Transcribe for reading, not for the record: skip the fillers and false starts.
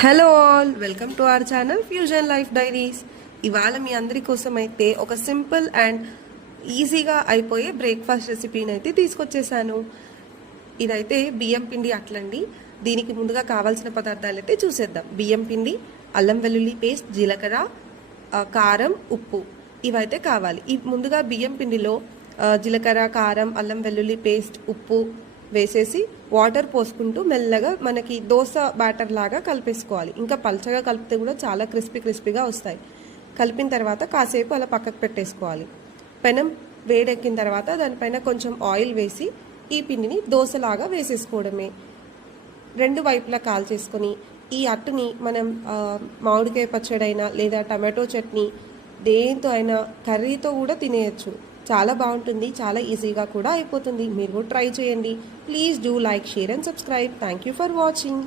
Hello all, welcome to our channel fusion life diaries. ఇవాళ మీ అందరి కోసం అయితే ఒక సింపుల్ అండ్ ఈజీగా అయిపోయే బ్రేక్ఫాస్ట్ రెసిపీని అయితే తీసుకొచ్చేసాను. ఇదైతే బియ్యం పిండి అట్లండి. దీనికి ముందుగా కావాల్సిన పదార్థాలు అయితే చూసేద్దాం. బియ్యం పిండి, అల్లం వెల్లుల్లి పేస్ట్, జీలకర్ర, కారం, ఉప్పు ఇవైతే కావాలి. ముందుగా బియ్యం పిండిలో జీలకర్ర, కారం, అల్లం వెల్లుల్లి పేస్ట్, ఉప్పు వేసేసి వాటర్ పోసుకుంటూ మెల్లగా మనకి దోశ బ్యాటర్ లాగా కలిపేసుకోవాలి. ఇంకా పల్చగా కలిపితే కూడా చాలా క్రిస్పీగా వస్తాయి. కలిపిన తర్వాత కాసేపు అలా పక్కకు పెట్టేసుకోవాలి. పెనం వేడెక్కిన తర్వాత దానిపైన కొంచెం ఆయిల్ వేసి ఈ పిండిని దోశలాగా వేసేసుకోవడమే. రెండు వైపులా కాల్చేసుకొని ఈ అట్టుని మనం మామిడికాయ పచ్చడైనా లేదా టమాటో చట్నీ దేంతో అయినా కర్రీతో కూడా తినేయచ్చు. చాలా బాగుంటుంది, చాలా ఈజీగా కూడా అయిపోతుంది. మీరు కూడా ట్రై చేయండి. Please do like, share and subscribe. Thank you for watching.